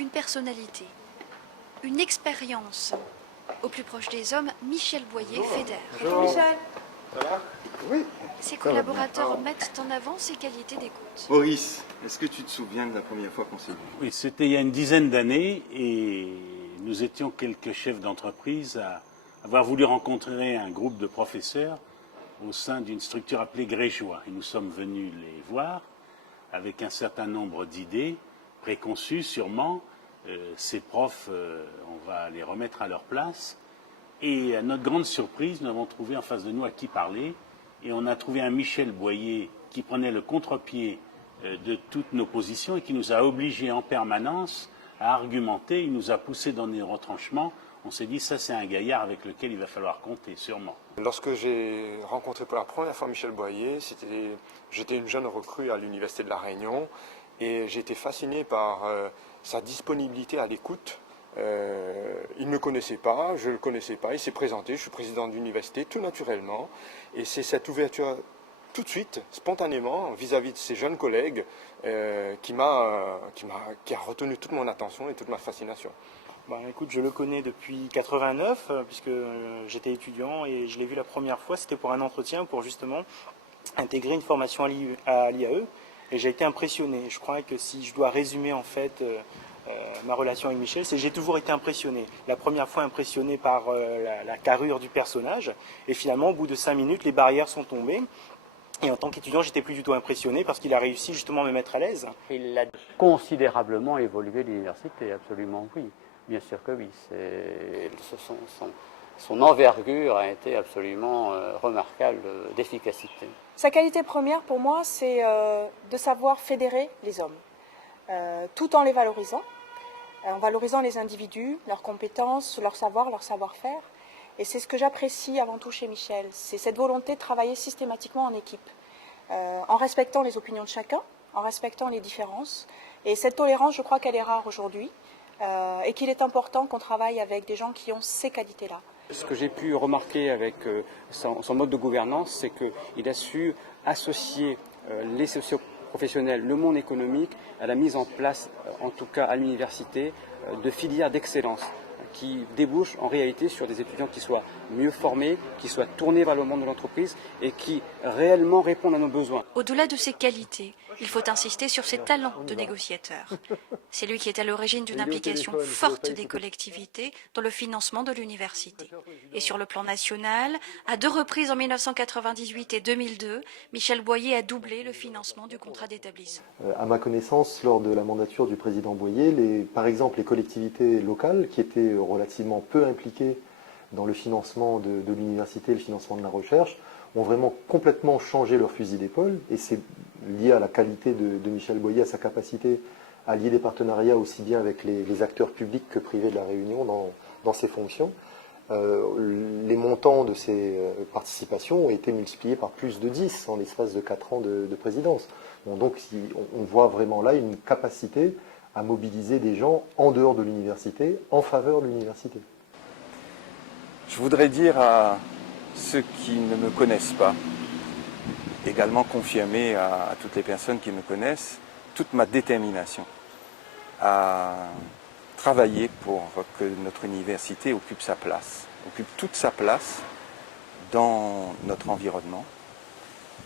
Une personnalité, une expérience. Au plus proche des hommes, Michel Boyer fédère. Bonjour Michel. Ça va? Oui. Ses collaborateurs mettent en avant ses qualités d'écoute. Boris, est-ce que tu te souviens de la première fois qu'on s'est vu? Oui, c'était il y a une dizaine d'années et nous étions quelques chefs d'entreprise à avoir voulu rencontrer un groupe de professeurs au sein d'une structure appelée Grégeois. Et nous sommes venus les voir avec un certain nombre d'idées préconçues sûrement. Ces profs, on va les remettre à leur place. Et à notre grande surprise, nous avons trouvé en face de nous à qui parler. Et on a trouvé un Michel Boyer qui prenait le contre-pied de toutes nos positions et qui nous a obligés en permanence à argumenter. Il nous a poussés dans des retranchements. On s'est dit, ça c'est un gaillard avec lequel il va falloir compter, sûrement. Lorsque j'ai rencontré pour la première fois Michel Boyer, j'étais une jeune recrue à l'Université de La Réunion et j'ai été fasciné par sa disponibilité à l'écoute. Il ne me connaissait pas, je ne le connaissais pas, il s'est présenté, je suis président d'université, tout naturellement. Et c'est cette ouverture tout de suite, spontanément, vis-à-vis de ses jeunes collègues, qui a retenu toute mon attention et toute ma fascination. Écoute, je le connais depuis 89, puisque j'étais étudiant et je l'ai vu la première fois, c'était pour un entretien pour justement intégrer une formation à l'IAE. Et j'ai été impressionné. Je crois que si je dois résumer en fait ma relation avec Michel, c'est que j'ai toujours été impressionné. La première fois impressionné par la carrure du personnage, et finalement au bout de 5 minutes, les barrières sont tombées. Et en tant qu'étudiant, j'étais plus du tout impressionné parce qu'il a réussi justement à me mettre à l'aise. Il a considérablement évolué l'université, absolument oui. Bien sûr que oui. Son envergure a été absolument remarquable d'efficacité. Sa qualité première pour moi, c'est de savoir fédérer les hommes, tout en les valorisant, en valorisant les individus, leurs compétences, leur savoir, leur savoir-faire. Et c'est ce que j'apprécie avant tout chez Michel, c'est cette volonté de travailler systématiquement en équipe, en respectant les opinions de chacun, en respectant les différences. Et cette tolérance, je crois qu'elle est rare aujourd'hui, et qu'il est important qu'on travaille avec des gens qui ont ces qualités-là. Ce que j'ai pu remarquer avec son mode de gouvernance, c'est qu'il a su associer les socio-professionnels, le monde économique, à la mise en place, en tout cas à l'université, de filières d'excellence qui débouchent en réalité sur des étudiants qui soient mieux formés, qui soient tournés vers le monde de l'entreprise et qui réellement répondent à nos besoins. Au-delà de ses qualités, il faut insister sur ses talents de négociateur. C'est lui qui est à l'origine d'une implication forte des collectivités dans le financement de l'université. Et sur le plan national, à 2 reprises en 1998 et 2002, Michel Boyer a doublé le financement du contrat d'établissement. À ma connaissance, lors de la mandature du président Boyer, par exemple les collectivités locales qui étaient relativement peu impliquées dans le financement de l'université, le financement de la recherche, ont vraiment complètement changé leur fusil d'épaule, et c'est lié à la qualité de Michel Boyer, à sa capacité à lier des partenariats aussi bien avec les acteurs publics que privés de la Réunion dans ses fonctions. Les montants de ces participations ont été multipliés par plus de 10 en l'espace de 4 ans de présidence. Bon, donc on voit vraiment là une capacité à mobiliser des gens en dehors de l'université, en faveur de l'université. Je voudrais dire à ceux qui ne me connaissent pas, également confirmer à toutes les personnes qui me connaissent, toute ma détermination à travailler pour que notre université occupe sa place, occupe toute sa place dans notre environnement.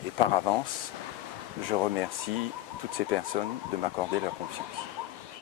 Et par avance, je remercie toutes ces personnes de m'accorder leur confiance.